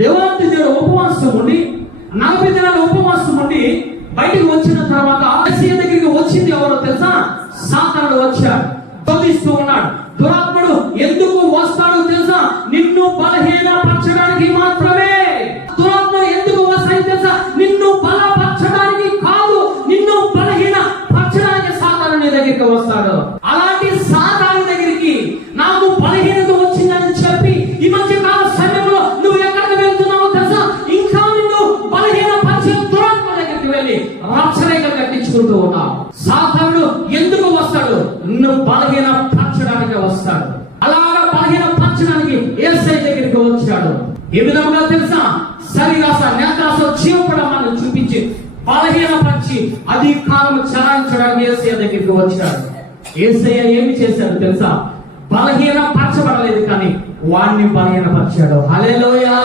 దేవాలయ ఉపవాసం ఉండి 40 దినాలు ఉపవాసం ఉండి బయటికి వచ్చిన తర్వాత యేసయ్య దగ్గరికి వచ్చింది ఎవరో తెలుసా? సాతానుడు వచ్చాడు, శోధిస్తూ ఉన్నాడు. దురాత్ముడు ఎందుకు వస్తాడో తెలుసా? నిన్ను బలహీనపరచడానికి మాత్రమే. దురాత్ముడు ఎందుకు వస్తాయి తెలుసా? నిన్ను బలపరచడానికి కాదు, నిన్ను బలహీనపరచడానికి సాతాను నీ దగ్గరికి వస్తాడు. అలాంటి సాతాను దగ్గరికి నాకు బలహీనత వచ్చిందని చెప్పి ఈ మధ్య కాల సమయంలో నువ్వు ఎక్కడికి వెళ్తున్నావో తెలుసా? ఇంకా నిన్ను బలహీనపరిచే దురాత్మ దగ్గరికి వెళ్ళి రక్షణగా కట్టించుకుంటూ ఉన్నావు. సాతానుడు ఎందుకు వస్తాడు? నిన్ను బలహీనపరచడానికి వస్తాడు. అలాగా బలహీనపరచడానికి యేసయ్య దగ్గరికి వచ్చాడు. ఏ విధంగా తెలుసా? శరీరాశ, నేత్రాశ, జీవపడమాన్ని చూపించి బలహీనపరిచి అధికారం చెలాయించడానికి యేసయ్య దగ్గరికి వచ్చాడు. యేసయ్య ఏమి చేశాడు తెలుసా? బలహీనపరచబడలేదు, కానీ వాణ్ణి బలహీనపరిచాడు. హల్లెలూయా.